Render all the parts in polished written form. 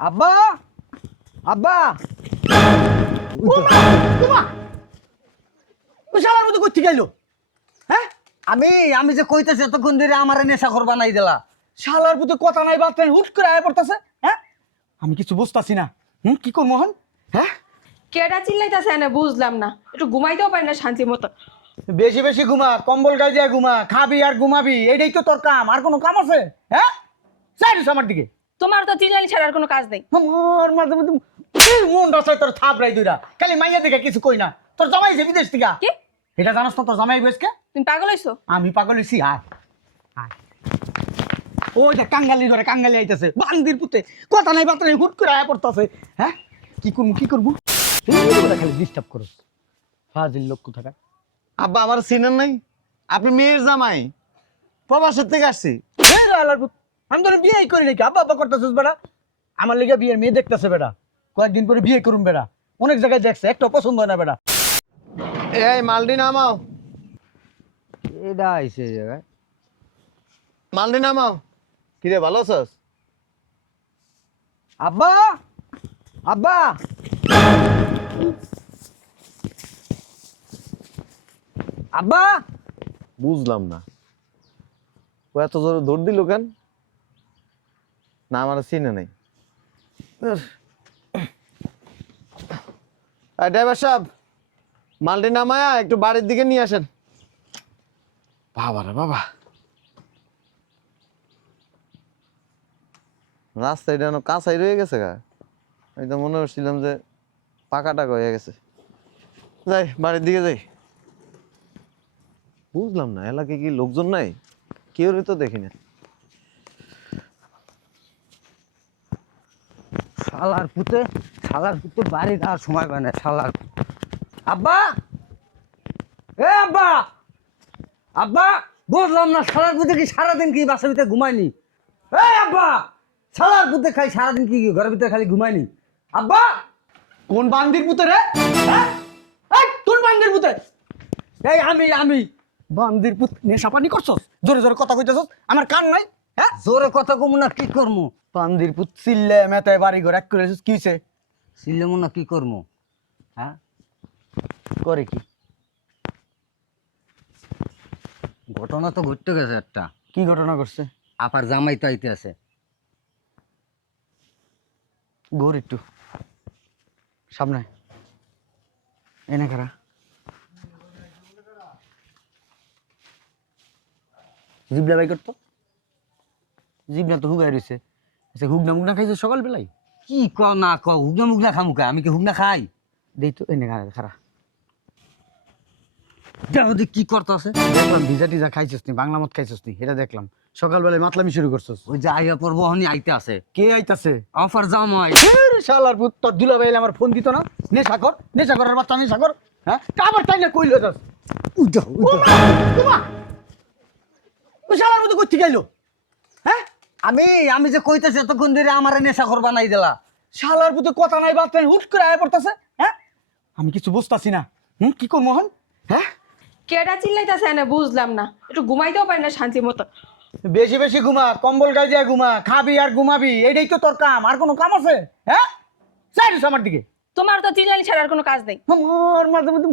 আব্বা আব্বা শালার মতো করতে গেল। হ্যাঁ আমি আমি যে কইতেছি এতক্ষণ ধরে আমার নেশা করবা নাই দিলা। শালার মতো কথা নাই বাদ নাই হুট করে আয় পড়তেছে। হ্যাঁ আমি কিছু বুঝতাছি না। কি করবো মোহন? হ্যাঁ কেডা চিল্লাইতাছে না বুঝলাম না, একটু ঘুমাইতেও পারি না শান্তি মতো। বেশি বেশি ঘুমা, কম্বল গায়ে দিয়ে ঘুমা, খাবি আর ঘুমাবি, এইটাই তো তোর কাম। আর কোনো কাম আছে? হ্যাঁ চাইছিস আমার দিকে? তোমার তো চিল্লানি ছাড়া আর কোনো কাজ নেই। আমার মাঝে মধ্যে মন রসায় তোর থাপড়াই দুইটা। খালি মাইয়া দেখে কিছু কই না। তোর জামাই যে বিদেশ থেকে। কি এটা জানাস না তোর জামাই বসকে? তুমি পাগল হইছো? আমি পাগল হইছি? আয় আয়। ওই যে কাঙ্গালি ধরে কাঙ্গালি আইতেছে বান্দির পুতে, কথা নাই বার্তা নাই হুট করে আয়া পড়তেছে। হ্যাঁ কি করবো কি করবো? খালি ডিস্টার্ব করো ফাজিল লোক কোথাকার। আব্বা আমার চিনেন নাই? আপনি মেয়ের জামাই, প্রবাসের থেকে আসছি। আমি তোর বিয়ে করি নাকি? আব্বা আব্বা করতেছিস বেটা? আমার লেগে বিয়ের মেয়ে দেখতেছে বেটা, কয়েকদিন পরে বিয়ে করুন বেটা। অনেক জায়গায় দেখছে, একটা পছন্দ হয় না বেটা। এই মালডি নামাও, এটা আইসে জায়গায়। মালডি নামাও। কিরে ভালো আছস? আব্বা আব্বা আব্বা বুঝলাম না, ও এত জোরে দৌড় দিল কেন? না আমার চিনে নাই। ড্রাইভার সাহেব, মালডি নামায়া একটু বাড়ির দিকে নিয়ে আসেন। বাবা রে বাবা, রাস্তায় যেন কাঁচাই রয়ে গেছে গা। আমি তো মনে করছিলাম যে পাকা টাকা হয়ে গেছে। যাই বাড়ির দিকে যাই। বুঝলাম না, এলাকায় কি লোকজন নাই? কেউ তো দেখি না। শালার পুতে বাড়ি যাওয়ার সময় পায় না শালার। আব্বা এ আব্বা আব্বা বুঝলাম না, শালার পুতে কি সারাদিন কি বাসার ভিতরে ঘুমায়নি? এই আব্বা শালার পুতে খাই সারাদিন কি ঘরের ভিতরে খালি ঘুমায়নি? আব্বা কোন বান্দির পুতে রে? হ্যাঁ এই কোন বান্দির পুতে? এই আমি বান্দির পুত নেশা পানি করছস? জোরে জোরে কথা কইতেছস, আমার কান নাই? হ্যাঁ জোরে কথা কমু না কি করমু? বান্দির পুত চিল্লে মেতায় বাড়ি ঘর এক করে কি হইছে? চিল্লেমু না কি করমু? হ্যাঁ করে কি? ঘটনা তো ঘটতে গেছে একটা। কি ঘটনা ঘটছে? আপার জামাই তো আইতে আছে। ঘুর একটু সামনে এনে খারা। জিবলা বাই করতো, জিবলা তো হুগাই রয়েছে। আচ্ছা হুগনা মুগনা খাইছে সকাল বেলায়? কি ক না ক হুগনা মুগনা খামুকা? আমি কি হুগনা খাই? দেই তো এনে খারা খারা। কি করতে আছে দেখলাম, ভিজা টিজা খাইছিস নি, বাংলা মত খাইছিস নি, এটা দেখলাম। সকালবেলায় মাতলামি শুরু করছিস। ওই যে আইয়া পড়বো হনি আইতে আছে। কে আইতাছে? অফার জামাই। শালার পুত, তোর দুলা ভাই আমার ফোন দিত না? নেশা করার বাচ্চা নেশা কর। হ্যাঁ আবার তাই না কইল যাস। শালার মতো করতে গেল। হ্যাঁ আমি আমি যে কইতেছি এতক্ষণ ধরে আমার নেশা করবা নাই দিলা। শালার পুতে কথা নাই বাদ নাই হুট করে আয় পড়তেছে। হ্যাঁ আমি কিছু বুঝতাছি না। কি করবো মোহন? হ্যাঁ কেডা চিল্লাইতাছে না বুঝলাম না, একটু ঘুমাইতেও পারি না শান্তি মতো। বেশি বেশি ঘুমা, কম্বল গায়ে দিয়ে ঘুমা, খাবি আর ঘুমাবি, এইটাই তো তোর কাম। আর কোনো কাম আছে? হ্যাঁ চাইছিস আমার দিকে? তোমার তো চিল্লানি ছাড়া আর কোনো কাজ নেই। আমার মাঝে মধ্যে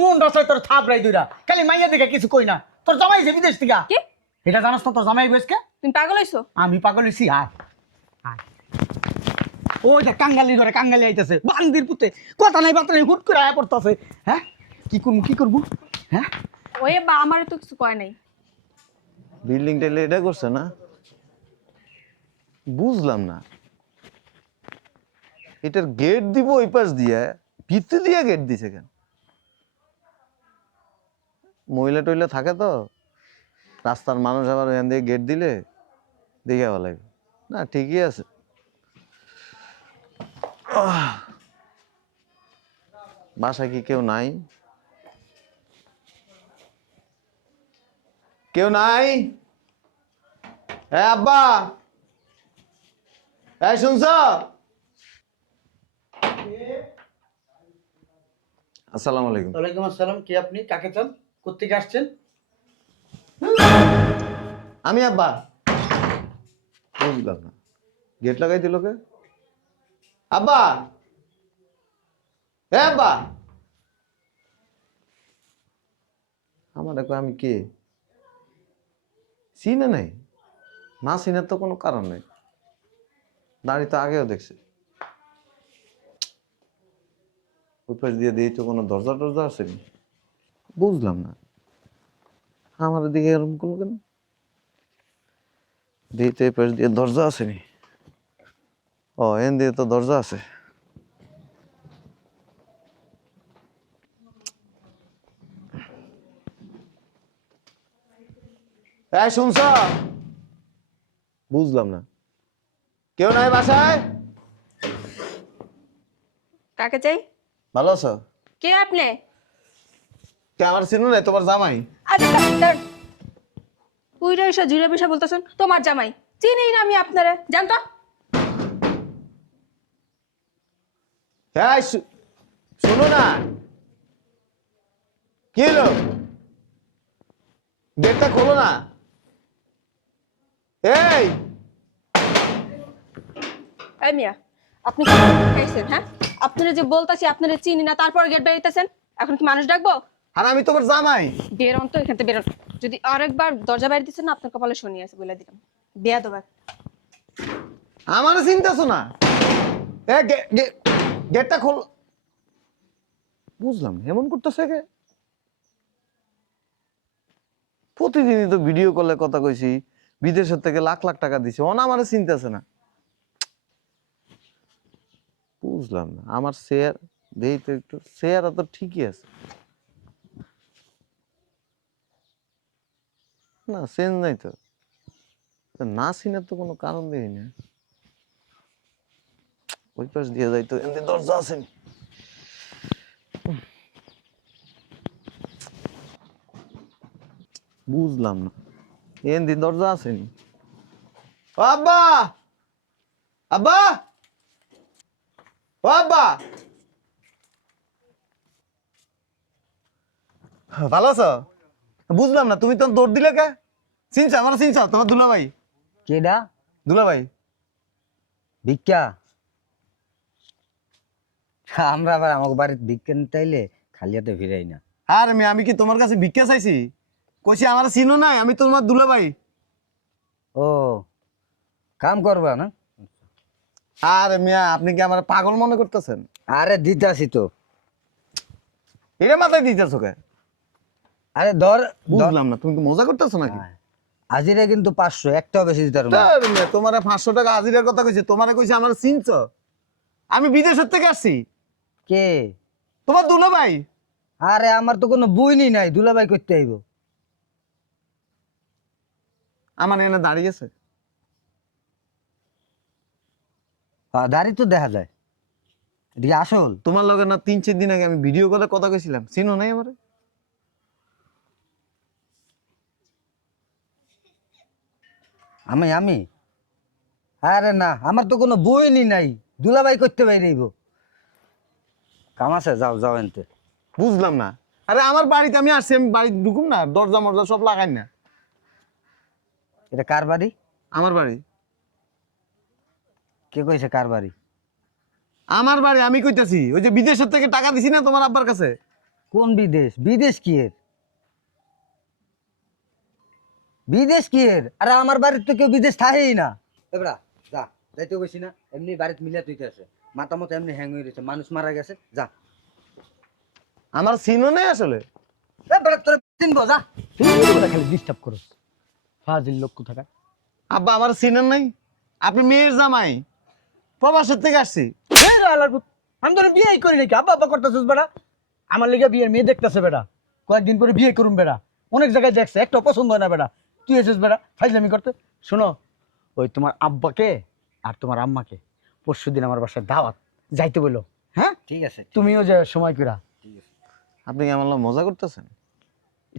মন রসায় তোর থাপড়াই দুইটা। খালি মাইয়া দেখে কিছু কই না। তোর জামাই যে বিদেশ থেকে। কি এটা জানাস না তোর জামাই বসকে? তুমি পাগল হইছো? আমি পাগল হইছি? আয় আয়। ওই যে কাঙ্গালি ধরে কাঙ্গালি আইতেছে বান্দির পুতে, কথা নাই বার্তা নাই হুট করে আয়া পড়তেছে। হ্যাঁ কি করবো? হ্যাঁ ওই বা আমার তো কিছু কয় নাই। বিল্ডিং টেলে এটা করছে না, বুঝলাম না। এটার গেট দিব ওই পাশ দিয়ে, ভিতরে দিয়ে গেট দিছে কেন? মহিলা টইলা থাকে তো, রাস্তার মানুষ আবার ওখান দিয়ে গেট দিলে দেখে ভালো লাগবে না। ঠিকই আছে। বাসায় কি কেউ নাই? কেউ নাই? হ্যাঁ আব্বা, হ্যাঁ শুনছ? আসসালামু আলাইকুম। ওয়ালাইকুম আসসালাম। কি আপনি? কাকে চান? কোত্থেকে আসছেন? আমি আব্বা। বুঝলাম না, গেট লাগাই দিল কে? আব্বা, এ আব্বা, আমার দেখো আমি কে চিনে নাই, না চিনার তো কোনো কারণ নেই, দাড়ি তো আগেও দেখছি। ওই পাশ দিয়ে দিই তো কোনো দরজা টরজা আছে নি? বুঝলাম না আমার দিকে এরকম করলো কেন? দিই তো এই পাশ দিয়ে দরজা আছে নি? ও এন দিয়ে তো দরজা আছে। এই শুনছ? বুঝলাম না, কেউ নাই বাসায়? কাকে চাই? ভালো আছো? কে আপনি? কে আমার চিনো নাই? তোমার জামাই। পুইরা এসে জুড়ে পেশা বলতেছেন তোমার জামাই? চিনি না আমি আপনারে, জানতো? হ্যাঁ শোনো না, কি হলো? গেটটা খোলো না। এই এই মিয়া, আপনি কি খাইছেন? হ্যাঁ, আপনারা যে বলতাছি আপনারা চিনি না, তারপর গেট বেরিয়েছেন। এখন কি মানুষ ডাকবো? আর আমি তোমার জামাই। বেরোন তো এখান থেকে, বেরোন। যদি আরেকবার দরজা বাইরে দিচ্ছেন না, আপনার কপালে শনি আছে বলে দিলাম। বেয়া দেবা। আমার চিন্তাছো না? গেটটা খোল। বুঝলাম না, এমন করতেছে কে? প্রতিদিনই তো ভিডিও কলে কথা কইছি, বিদেশের থেকে লাখ লাখ টাকা দিছি, অন আমার চিন্তাছে না। বুঝলাম না, আমার শেয়ার দেই তো একটু, শেয়ার তো ঠিকই আছে না, চেঞ্জ নাই তো, না চিনার তো কোনো কারণ দেখি না। ওই পাশ দিয়ে যাই তো, এমনি দরজা আসেনি। বুঝলাম না, এমনি দরজা আসেনি। ও আব্বা, আব্বা, ও আব্বা, ভালো আছো? বুঝলাম না, তুমি তো দৌড় দিলে কে? চিনছ আমার? চিনছ তোমার দুলাভাই? কেডা? দুলাভাই ভিক্ষা? আমরা আবার আমাকে বাড়িতে ভিক্ষা নিতে আইলে খালি হাতে ফিরাই না। আর আমি কি তোমার কাছে ভিক্ষা চাইছি? কইছি আমার চিনো নাই, আমি তোমার দুলাভাই। ও, কাম করবা না? আর মিয়া, আপনি কি আমার পাগল মনে করতেছেন? আরে দিতাছি তো। এটা মাথায় দিতেছো কে? আরে ধর। বুঝলাম না, তুমি কি মজা করতেছো নাকি? আজিরা কিন্তু 500, একটাও বেশি দিতে পারবো না। তোমার 500 টাকা হাজিরার কথা কইছি, তোমারে কইছি আমার চিনছ? আমি বিদেশের থেকে আসছি। কে? তোমার দুলাভাই। আরে আমার তো কোনো বইনি নাই, দুলাভাই করতে আইব। আমার এখানে দাঁড়িয়েছে। দাড়ি তো দেখা যায়, এদিকে আসল। তোমার লগে না 3-4 দিন আগে আমি ভিডিও কলে কথা কইছিলাম, চিনো নাই আমারে? আমি আরে না, আমার তো কোনো বইনি নাই, দুলাভাই করতে বাইরেইব। কাম আছে, যাও যাও এনতে। বুঝলাম না। আরে আমার বাড়িতে আমি আসছি, আমি বাড়ি ঢুকুম না, দরজা মরজা সব লাগাই না। এটা কার বাড়ি? আমার বাড়ি। কে কইছে কার বাড়ি? আমার বাড়ি আমি কইতাছি, ওই যে বিদেশের থেকে টাকা দিছি না তোমার আব্বার কাছে। কোন বিদেশ? বিদেশ কি এর? বিদেশ কি এর? আরে আমার বাড়ির তো কেউ বিদেশ থাকেই না। এবড়া যা, যাইতে কইছি না, এমনি বাড়িতে মিলিয়া তুইতে আছে, মাথা মতো এমনি হ্যাং হয়ে রয়েছে, মানুষ মারা গেছে, যা। আমার চিনো নেই আসলে। বেড়া তোর চিনবো, যা। খালি ডিস্টার্ব করস, ফাজিল লোক কোথাকার। আব্বা আমার চিনেন নাই? আপনি মেয়ের জামাই, প্রবাসের থেকে আসছি। আমি তোর বিয়ে করি নাকি? আব্বা আব্বা করতেছিস বেড়া? আমার লিগে বিয়ের মেয়ে দেখতেছে বেড়া, কয়েকদিন পরে বিয়ে করুন বেড়া, অনেক জায়গায় দেখছে, একটা পছন্দ হয় না বেড়া, তুই এসেছিস বেড়া ফাইজলামি করতে। শোনো, ওই তোমার আব্বাকে আর তোমার আম্মাকে পরশুদিন আমার বাসায় দাওয়াত যাইতে বলো। হ্যাঁ ঠিক আছে, তুমিও যে সময় কইরা। আপনি কি আমার লগে মজা করতেছেন?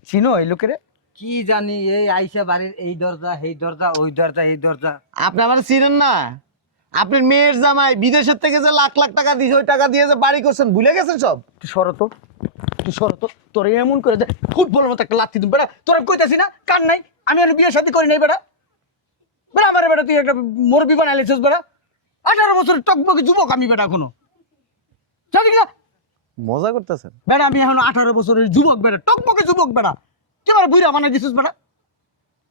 চিনো এই লোকেরে? কি জানি, এই আইসা বাড়ির এই দরজা এই দরজা, ওই দরজা এই দরজা। আপনি আমার চিনেন না? আপনার মেয়ের জামাই বিদেশের থেকে যে লাখ লাখ টাকা দিয়েছে, ওই টাকা দিয়ে যে বাড়ি করছেন ভুলে গেছেন সব? তুই সরতো, তুই সরতো, তোর এমন করে যে ফুটবলের মতো একটা লাথি দিন বেড়া। তোর কইতাছি না কান নাই, আমি আর বিয়ের সাথে করি নাই বেড়া। বেড়া আমার বেড়া তুই একটা মুরব্বি বানাইছিস বেড়া। 18 বছরের টকবকে যুবক আমি বেটা এখনো, জানি না মজা করতেছেন? বেটা আমি এখন 18 বছরের যুবক বেটা, টকবকে যুবক বেটা, কেবার বুইরা বানাই দিছিস বেটা,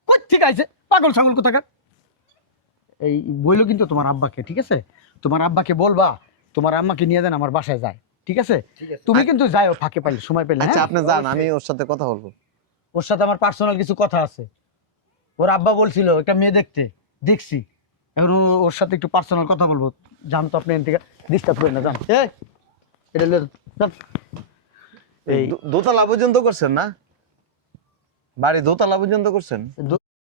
কই ঠিক আছে পাগল ছাগল কোথাকার। এই বইলো কিন্তু তোমার আব্বাকে, ঠিক আছে? তোমার আব্বাকে বলবা তোমার আম্মাকে নিয়ে যান আমার বাসায় যায়, ঠিক আছে? তুমি কিন্তু যাও ফাঁকে পাইলে, সময় পেলে। আচ্ছা হ্যাঁ? আপনি যান, আমি ওর সাথে কথা বলবো। ওর সাথে আমার পার্সোনাল কিছু কথা আছে। ওর আব্বা বলছিল একটা মেয়ে দেখতে, দেখছি, এখন ওর সাথে একটু পার্সোনাল কথা বলবো। জান তো আপনি এখান থেকে ডিস্টার্ব করেন না, জান। এটা যান। এই দোতলা পর্যন্ত করছেন না? বাড়ি দোতলা পর্যন্ত করছেন?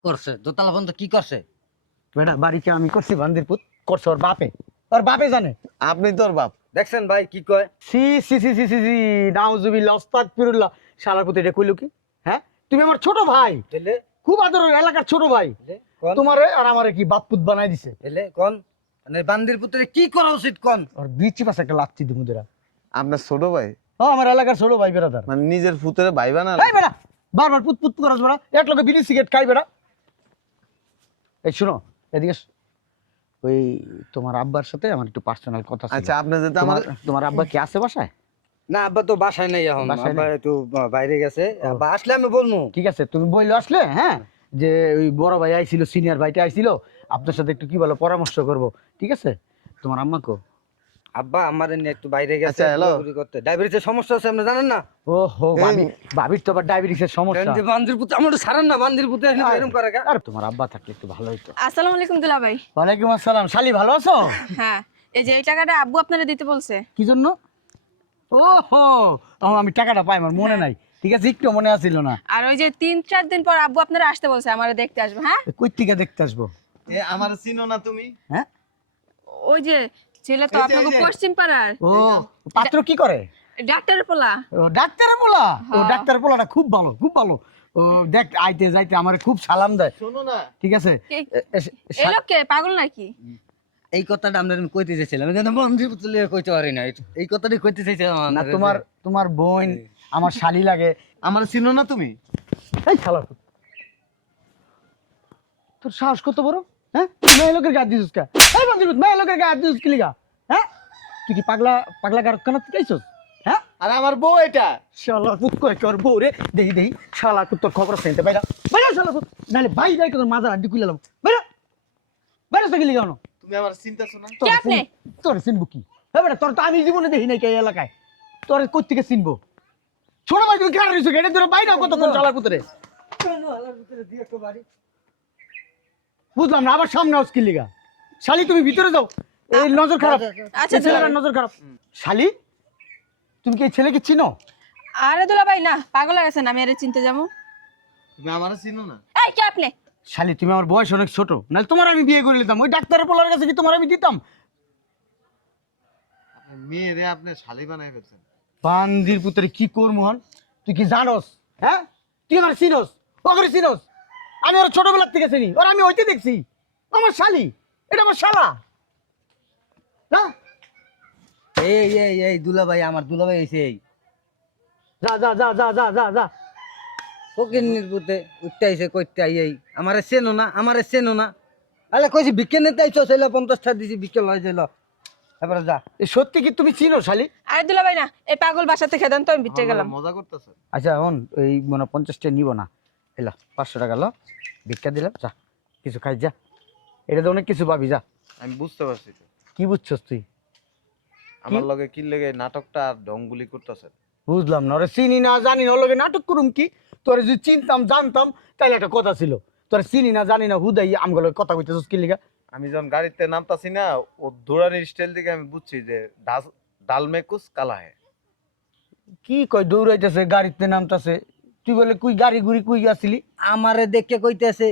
করছে দোতলা পর্যন্ত কি করছে বেটা? বাড়িতে আমি করছি বান্দির পুত, করছে ওর বাপে, ওর বাপে জানে। আপনি তোর বাপ? দেখছেন ভাই কি কয়? সি সি সি সি সি সি নাউজুবিল্লাহ আস্তাগফিরুল্লাহ। শালার পুত এটা কইলো কি? হ্যাঁ, তুমি আমার ছোট ভাই, খুব আদরের এলাকার ছোট ভাই, তোমারে আর আমারে কি বাপ পুত বানাই দিছে। এলে কোন মানে বান্দির পুত্রে কি করা উচিত কোন? ওর বিচি পাশে একটা লাচ্ছি দিমু দেরা। আপনার ছোট ভাই? ও আমার এলাকার ছোট ভাই বেরাদার। মানে নিজের ফুতের ভাই বানা? এই বেটা বারবার পুত পুত করাস বেটা, এক লগে বিড়ি সিগারেট খাই বেটা। এই শুনো এদিকে ওই তোমার আব্বার সাথে আমার একটু পার্সোনাল কথা ছিল। আচ্ছা আপনি যেটা আমার তোমার আব্বা কি আছে বাসায়? না আব্বা তো বাসায় নাই এখন, বাসায় আব্বা নেই? একটু বাইরে গেছে, আব্বা আসলে আমি বলবো। ঠিক আছে তুমি বইলে আসলে, হ্যাঁ, যে ওই বড় ভাই আইছিল, সিনিয়র ভাইটা আইছিল, আপনার সাথে একটু কি বলো পরামর্শ করব, ঠিক আছে? তোমার আম্মা কো? আব্বা আমার নিয়ে একটু বাইরে গেছে আচ্ছা, হ্যালো। ঘোরাঘুরি করতে। ডায়াবেটিসের সমস্যা আছে আপনি জানেন না? ওহো ভাবির তো আবার ডায়াবেটিসের সমস্যা। বান্দির পুত্র আমার সারান না, বান্দির পুত্র এরকম করে কা? আর তোমার আব্বা থাকলে একটু ভালো হইতো। আসসালামু আলাইকুম দুলা ভাই। ওয়ালাইকুম আসসালাম। শালি ভালো আছো? হ্যাঁ, এই যে এই টাকাটা আব্বু আপনারে দিতে বলছে। কি জন্য? ওহো আমি টাকাটা পাই, আমার মনে নাই, ঠিক আছে, একটু মনে আছিল না। আর ওই যে 3-4 দিন পর আব্বু আপনারা আসতে বলছে, আমারে দেখতে আসবে। হ্যাঁ, কই থেকে দেখতে আসবো? এ আমার চিনো না তুমি? হ্যাঁ, ওই যে ছেলে তো এই যে, আপনাকে এই যে। পশ্চিম পাড়ার ও পাত্র কি করে? ডাক্তারের পোলা। ও ডাক্তারের পোলা? ও হ্যাঁ। ডাক্তারের পোলাটা খুব ভালো, খুব ভালো। ও দেখ আইতে যাইতে আমার খুব সালাম দেয়, শোনো না, ঠিক আছে? এই লোককে পাগল নাকি? এই কথাটা আমরা কইতে চাইছিলাম, কিন্তু বান্দির পুত্র কইতে পারি না, এই কথাটাই কইতে চাইছিলাম। না তোমার বোন আমার শালি লাগে। আমার চিনো না তুমি? এই শালা তোর সাহস কত বড়, হ্যাঁ? তুই মেয়ে লোকের গায়ে দিছিস কা? এই বন্ধু মেয়ে লোকের গায়ে দিছিস কি লিগা? হ্যাঁ, তুই কি পাগলা পাগলা গারখানা থেকে আইছস? হ্যাঁ, আরে আমার বউ এটা। শালা পুত কয় তোর বউ রে, দেখি দেখি শালা তোর খবর আছে বাইরা বাইরা শালা পুত, নালে ভাই যাই তোর মাজার আড্ডি খুইলাম, বাইরা বাইরা থেকে লিগা না। তুমি আমার চিন্তাছো না? কে আপনি? তোর চিনবো কি? হ্যাঁ বেটা, তোর তো আমি জীবনে দেখি নাই এই এলাকায়, তোর কই থেকে চিনবো? ছোট ভাই তুমি কার রইছো? এটা তোর বাইরা কতক্ষণ শালার পুতরে বুঝলাম না, আবার সামনে আসকি লিগা। শালি তুমি ভিতরে যাও, এই নজর খারাপ, আচ্ছা, এই ছেলেটার নজর খারাপ। শালি তুমি কি এই ছেলেকে চিনো? আরে দুলা ভাই না, পাগল হয়ে গেছেন, আমি আরে চিনতে যাবো? তুমি আমার চিনো না? এই কে আপনি? শালি তুমি আমার বয়স অনেক ছোট, নাহলে তোমার আমি বিয়ে করে নিতাম। ওই ডাক্তারের পোলার কাছে কি তোমার আমি দিতাম? মেয়েরে আপনি শালি বানাই ফেলছেন। বান্দির পুত্রে কি কর মোহন, তুই কি জানোস? হ্যাঁ, তুই আমার চিনোস, ওকে চিনোস? আমি ওর ছোটবেলার থেকে চিনি, ওর আমি হইতে দেখছি। আমার শালি, এটা আমার শালা না। এই এই এই দুলাভাই, আমার দুলাভাই এসে এই যা যা যা যা যা যা যা। ফকিন্নির পুতে উঠতে আইছে কইতে আই, এই আমারে চেনো না, আমারে চেনো না। আলে কইছি ভিক্ষে নিতে আইছো, চাইলা 50 টাকা দিছি, ভিক্ষে লয় যাইল। এবারে যা। এ সত্যি কি তুমি চিনো শালি? আরে দুলা ভাই না, এই পাগল বাসা থেকে দেন তো, আমি ভিতরে গেলাম। মজা করতেছ? আচ্ছা এখন এই মানে 50 টাকা নিব না, এলো 500 টাকা লো, ভিক্ষা দিলাম, যা কিছু খাই যা, এটাতে অনেক কিছু পাবি, যা। আমি বুঝতে পারছি তো। কি বুঝছস তুই? আমার লগে কি লেগে নাটকটা আর ঢংগুলি করতেছেন? বুঝলাম না, ওরে চিনি না জানি না, ওর লগে নাটক করুম কি? তোরে যদি চিনতাম জানতাম তাহলে একটা কথা ছিল, তোরে চিনি না জানি না হুদাই আমগুলো কথা কইতেছস কি লিগা? আমি যখন গাড়িতে নামতাছি না, ও দৌড়ানির স্টাইল দিকে আমি বুঝছি যে ডাল মে কুছ কালা হ্যায়। কি কই দৌড়াইতেছে গাড়িতে নামতাছে, তুই বলে কুই গাড়ি গুড়ি কুই আসিলি? আমারে দেখে কইতেছে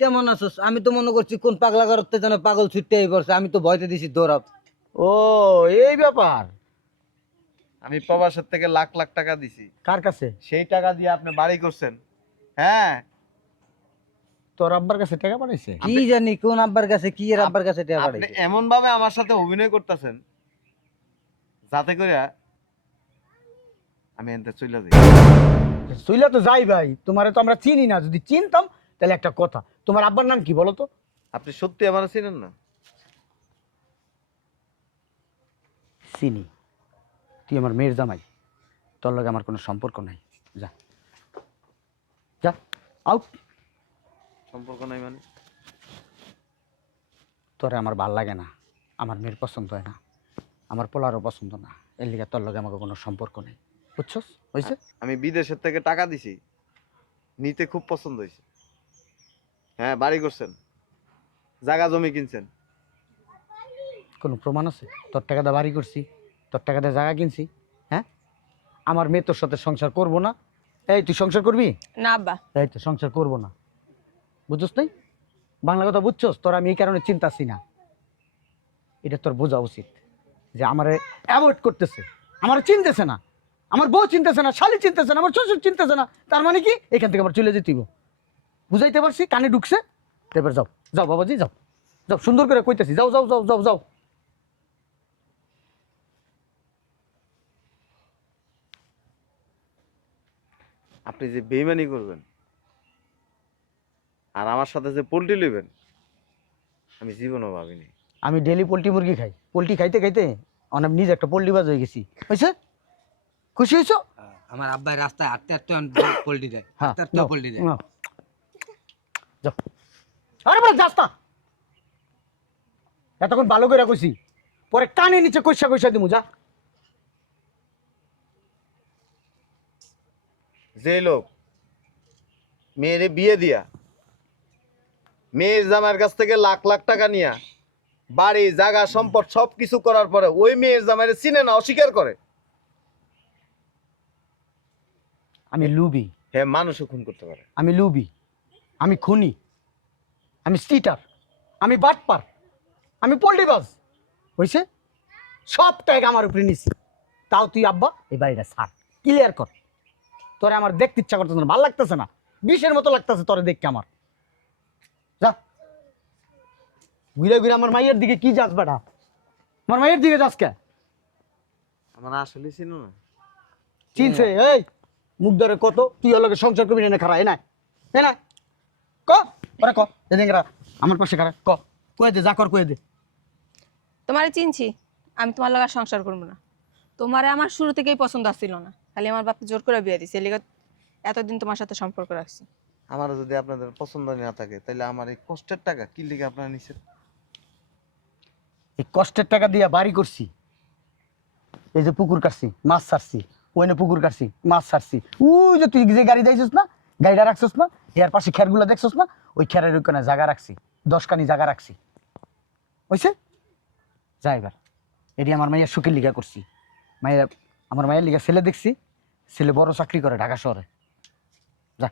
কেমন আছোস? আমি তো মনে করছি কোন পাগলা করতে যেন পাগল ছুটতে পড়ছে, আমি তো ভয়তে দিছি দৌড়াব। ও এই ব্যাপার। আমি প্রবাসের থেকে লাখ লাখ টাকা দিছি, কার কাছে? সেই টাকা দিয়ে আপনি বাড়ি করছেন। হ্যাঁ, তোর আব্বার কাছে টাকা পাঠাইছে? কি জানি কোন আব্বার কাছে, কি এর আব্বার কাছে টাকা আপনি পাঠাইছে। এমন ভাবে আমার সাথে অভিনয় করতেছেন যাতে করে আমি এনতে চলে যাই। সুইলা তো যাই ভাই, তোমারে তো আমরা চিনি না, যদি চিনতাম তাহলে একটা কথা। তোমার আব্বার নাম কি বলো তো? আপনি সত্যি আমার চিনেন না? চিনি, তুই আমার মেয়ের জামাই, তোর লগে আমার কোনো সম্পর্ক নাই। যা যা, আউট। সম্পর্ক নাই মানে? তোরে আমার ভাল লাগে না, আমার মেয়ের পছন্দ হয় না, আমার পোলারও পছন্দ না, এর লিগে তোর লগে আমাকে কোনো সম্পর্ক নেই, বুঝছস? হয়েছে? আমি বিদেশের থেকে টাকা দিছি, নিতে খুব পছন্দ হয়েছে। হ্যাঁ, বাড়ি করছেন, জায়গা জমি কিনছেন। কোনো প্রমাণ আছে তোর টাকা দিয়ে বাড়ি করছি, তোর টাকা দিয়ে জায়গা কিনছি? হ্যাঁ, আমার মেয়ে তোর সাথে সংসার করবো না। এই তুই সংসার করবি? না আব্বা। এই তো সংসার করবো না, বুঝছস? নাই বাংলা কথা বুঝছস? তোর আমি এই কারণে চিন্তাছি না, এটা তোর বোঝা উচিত যে আমারে অ্যাভয়েড করতেছে, আমার চিনতেছে না, আমার বউ চিনতেছে না, শালি চিনতেছে না, আমার শ্বশুর চিনতেছে না, তার মানে কি এখান থেকে আমার চলে যেতে হইব। বুঝাইতে পারছি? কানে ঢুকছে? এবার যাও, যাও বাবাজি, যাও যাও, সুন্দর করে কইতেছি, যাও যাও যাও যাও যাও। আপনি যে বেইমানি করবেন আর আমার সাথে যে পোল্ট্রি লইবেন, আমি জীবনও ভাবিনি। আমি ডেলি পোলট্রি মুরগি খাই, পোলট্রি খাইতে খাইতে অনেক নিজে একটা পোলট্রি বাজ হয়ে গেছি। হয়েছে? খুশি হয়েছো? আমার আব্বাই রাস্তায় হাঁটতে হাঁটতে পোল্ট্রি দেয়, হ্যাঁ, হাঁটতে হাঁটতে নাও, পোল্ট্রি দেয়। নাও। যাও। আরে বল যাস না, এতক্ষণ ভালো করে কইছি, পরে কানে নিচে কইসা কইসা দিমু। যা। যে লোক মেয়েরে বিয়ে দিয়া মেয়ের জামাইয়ের কাছ থেকে লাখ লাখ টাকা নিয়া বাড়ি জায়গা সম্পদ সব কিছু করার পরে ওই মেয়ের জামাইরে চিনে না, অস্বীকার করে, আমি লুবি, হ্যাঁ মানুষও খুন করতে পারে। আমি লুবি, আমি খুনি, আমি স্টিটার, আমি বাটপার, আমি পোল্ট্রিবাজ। হয়েছে? সব ট্যাগ আমার উপরে নিছি, তাও তুই আব্বা এই বাড়িটা ছাড়, ক্লিয়ার কর। তোরে আমার দেখতে ইচ্ছা করতেছে না, ভালো লাগতেছে না, বিষের মতো লাগতেছে তোরে দেখতে আমার। যা। ঘুরে ঘুরে আমার মাইয়ের দিকে কি যাস বেটা? আমার মাইয়ের দিকে যাস কে? আমার আসলে চিনো না? চিনছে? এই মুখ ধরে কত তুই ওর সংসার করবি না? খারা না না ক ওরা ক এদিন আমার পাশে খারা ক, কয়ে দে, যা কর কয়ে দে। তোমারে চিনছি, আমি তোমার লগে আর সংসার করবো না। তোমারে আমার শুরু থেকেই পছন্দ আসছিল না, খালি আমার বাপ জোর করে বিয়ে দিছে, এর লিগে এতদিন তোমার সাথে সম্পর্ক রাখছি। আমারও যদি আপনাদের পছন্দ না থাকে তাহলে আমার এই কষ্টের টাকা কি লিগে আপনারা নিছেন? এই কষ্টের টাকা দিয়া বাড়ি করছি, এই যে পুকুর কাটছি, মাছ ছাড়ছি, ওইনে পুকুর কাটছি, মাছ ছাড়ছি, ওই যে তুই যে গাড়ি দিয়েছিস না, গাড়িটা রাখছিস না, এর পাশে খেরগুলো দেখছিস না, ওই খেরের ওইখানে জায়গা রাখছি, 10 কানি জায়গা রাখছি। হয়েছে? যা এবার। এটি আমার মাইয়ার সুখের লিগা করছি, মাইয়া আমার মায়ের লিগা ছেলে দেখছি, ছেলে বড় চাকরি করে ঢাকা শহরে। যা।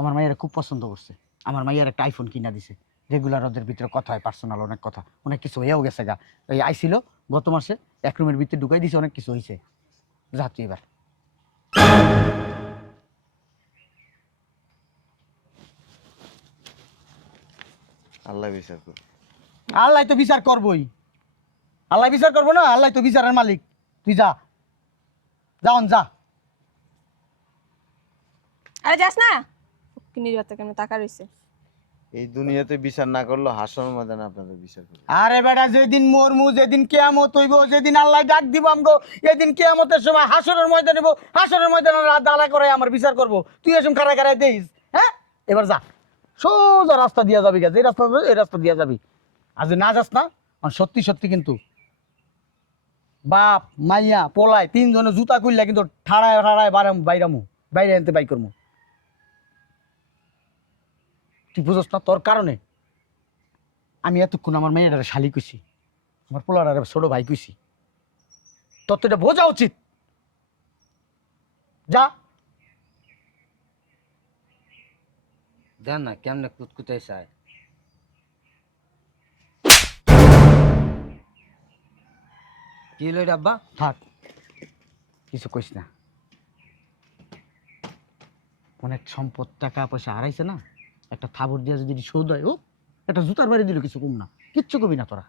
আমার মাইয়ারে খুব পছন্দ করছে, আমার মাইয়ার একটা আইফোন কিনা দিছে, রেগুলার ওদের ভিতরে কথা হয়, পার্সোনাল অনেক কথা, অনেক কিছু হয়েও গেছে গা। এই আইছিল গত মাসে, 1 রুমের ভিতরে ঢুকাই দিছে, অনেক কিছু হয়েছে। যা তুই এবার। আল্লাহ বিচার করুন। আল্লাহ তো বিচার করবই, আল্লাহ বিচার করবো না? আল্লাহ তো বিচারের মালিক। তুই যা, যাওন যা। আরে যাস না, কিনির বাচ্চা কেমন টাকা রইছে। এই দুনিয়াতে বিচার না করলেও হাসর ময়দানে আপনাদের বিচার করবে। আরে বেটা, যেদিন মরমু, যেদিন কেয়ামত হইব, যেদিন আল্লাহ ডাক দিব আমগো, এদিন কেয়ামতের সময় হাসরের ময়দানে নিব, হাসরের ময়দানে দাঁড়া করে আমার বিচার করব। তুই এসব খাড়ায় খাড়ায় দেইস? হ্যাঁ, এবার যা, সোজা রাস্তা দিয়া যাবি, গেছে এই রাস্তা, এই রাস্তা দিয়া যাবি। আর যদি না যাস না, সত্যি সত্যি কিন্তু বাপ মাইয়া পোলায় 3 জনে জুতা খুললে কিন্তু ঠাড়ায় ঠাড়ায় বাইরামু, বাইরে আনতে বাই করমু। তুই বুঝস না? তোর কারণে আমি এতক্ষণ আমার মেয়েটারে শালি কইছি, আমার পোলাটারে ছোট ভাই কইছি। তোর তো এটা বোঝা উচিত। যা। দেন না কেমনে কুতকুতাই চায়। কি হলো এটা আব্বা? থাক, কিছু কইস না। অনেক সম্পদ, টাকা পয়সা হারাইছে না, একটা থাবর দিয়া যদি শোধ হয়, ও একটা জুতার বাড়ি দিল, কিছু কম না, কিচ্ছু কবি না তোরা।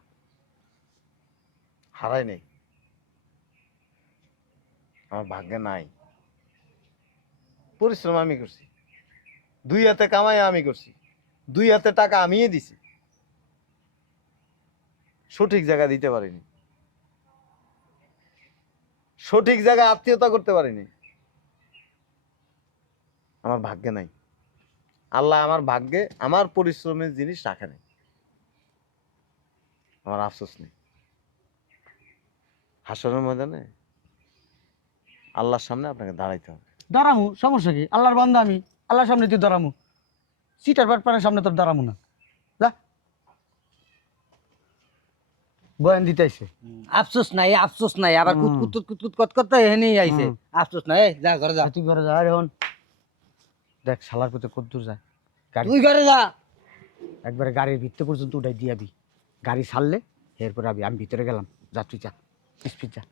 হারাই নেই, আমার ভাগ্যে নাই। পরিশ্রম আমি করছি, 2 হাতে কামাই আমি করছি, 2 হাতে টাকা আমিই দিছি, সঠিক জায়গা দিতে পারিনি। সঠিক জায়গায় আত্মীয়তা করতে পারিনি। আমার ভাগ্যে নাই। আল্লাহ আমার ভাগ্যে আমার পরিশ্রমের জিনিস রাখে নাই। আমার আফসোস নেই। হাসরের ময়দানে আল্লাহর সামনে আপনাকে দাঁড়াইতে হবে। দাঁড়ামু, সমস্যা কি? আল্লাহর বান্দা আমি, আল্লাহর সামনে তুই দাঁড়ামু। সিটার বাটপারের সামনে তোর দাঁড়ামু না। যা বয়ান দিতেছে। আফসোস নাই, আফসোস নাই, আবার কুতকুত কত এখানেই আইছে। আফসোস নাই, এই যা ঘরে যা। তুই ঘরে যা রে হন। দেখ শালার পুতে কত দূর যায়। গাড়ি তুই ঘরে যা। একবারে গাড়ির ভিতরে পর্যন্ত উঠাই দিয়াবি। গাড়ি ছাড়লে এরপর আমি ভিতরে গেলাম। যা তুই যা, স্পিড যা।